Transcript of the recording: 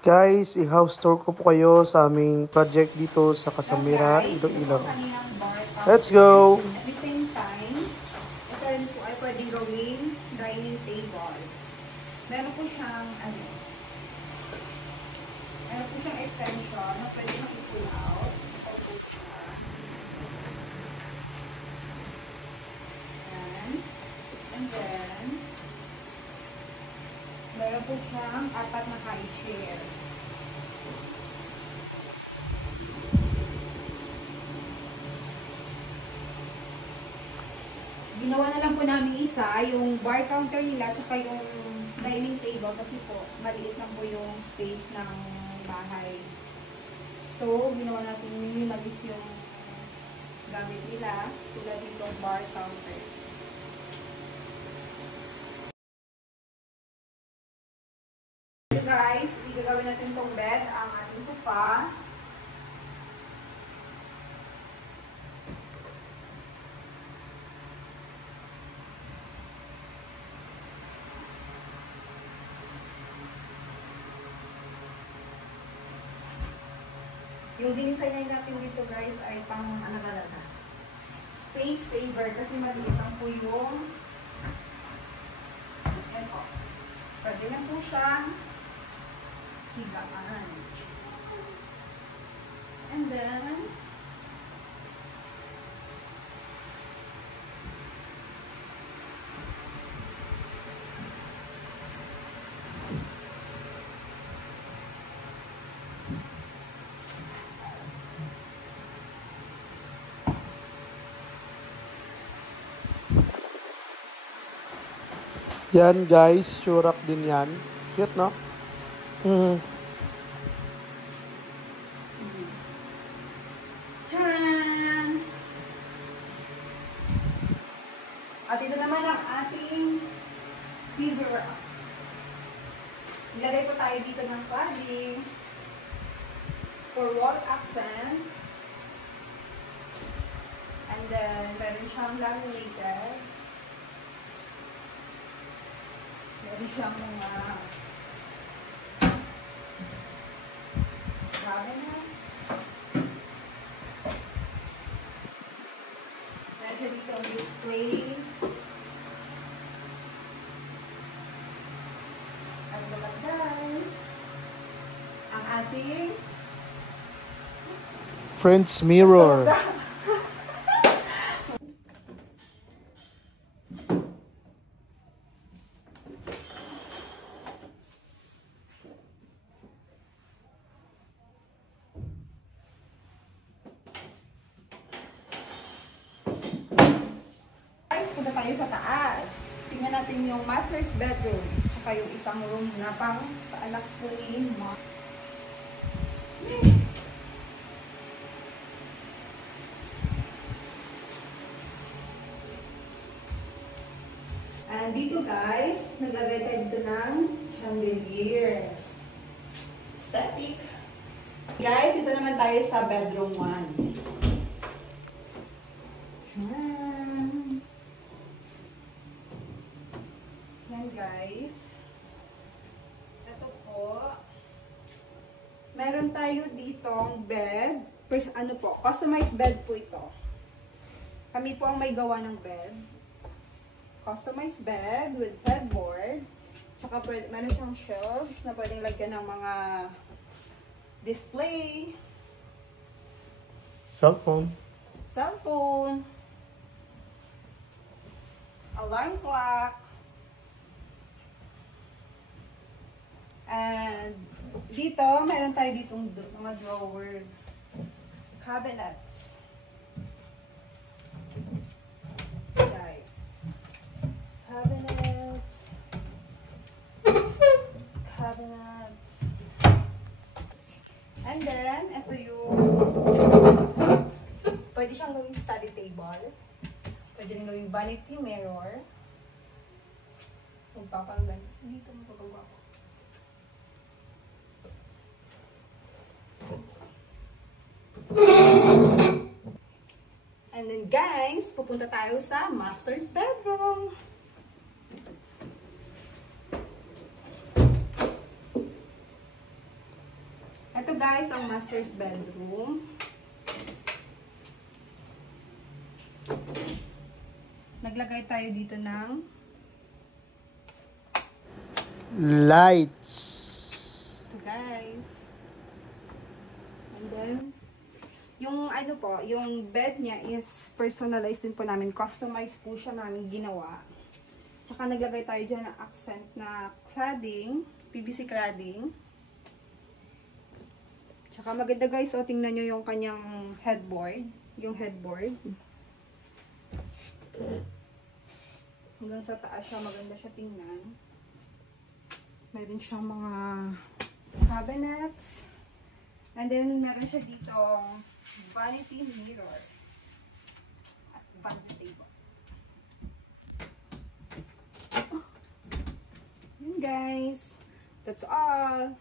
Guys, i-house tour ko po kayo sa aming project dito sa Casamira, Iloilo. Let's go! At the same time, ito rin po ay pwedeng gawing dining table. Meron po siyang, meron po siyang extension na pwede mag-pull out. Ito po siya. Ayan. And then, meron po siyang 4 na high chair. Ginawa na lang po namin isa, yung bar counter nila, tsaka yung dining table kasi po, maliit lang po yung space ng bahay. So, ginawa natin minimalist yung gamit nila, tulad nitong bar counter. So guys, igagawin natin itong bed, ang ating sofa. Yung dinisign natin dito guys ay pang ano talaga, space saver kasi maliit lang po yung yan po. Pwede na po siya higaan. And then Yan guys, churak din yan. Cute, no? Taran! At ito naman ang ating TV rack. Ilagay po tayo dito ng cladding for wall accent. And then, meron siyang laminated. Meron siyang mga cabinets. Meron dito ang display. At naman guys, ang ating Friends mirror. punta tayo sa taas. Tingnan natin yung master's bedroom. Tsaka yung isang room na pang sa anak ko ni Ma. And dito guys, naglagay tayo dito ng chandelier. Static. Guys, ito naman tayo sa bedroom 1. Yan guys. Ito po. Meron tayo ditong bed. Ano po, customized bed po ito. Kami po ang may gawa ng bed. Customized bed with headboard. Tsaka meron siyang shelves na pwedeng lagyan ng mga display. Cellphone. Cellphone. Alarm clock. And dito, meron tayo ditong mga drawer. Cabinets. Guys. Cabinets. Cabinets. And then, ito yung pwede siyang gawing study table. Pwede rin gawing vanity mirror. Magpapanggan. Dito magpapagawa ko. And then guys, pupunta tayo sa master's bedroom. guys ang master's bedroom. Naglagay tayo dito ng lights. ito guys. And then, yung ano po, yung bed niya is personalized din po namin. Customized po siya namin ginawa. Tsaka naglagay tayo dyan ng accent na cladding, PVC cladding. Tsaka maganda guys, o tingnan nyo yung kanyang headboard. Yung headboard. Hanggang sa taas siya, maganda siya tingnan. Meron siyang mga cabinets. And then, meron siya ditong vanity mirror. At vanity table. Yun guys. That's all.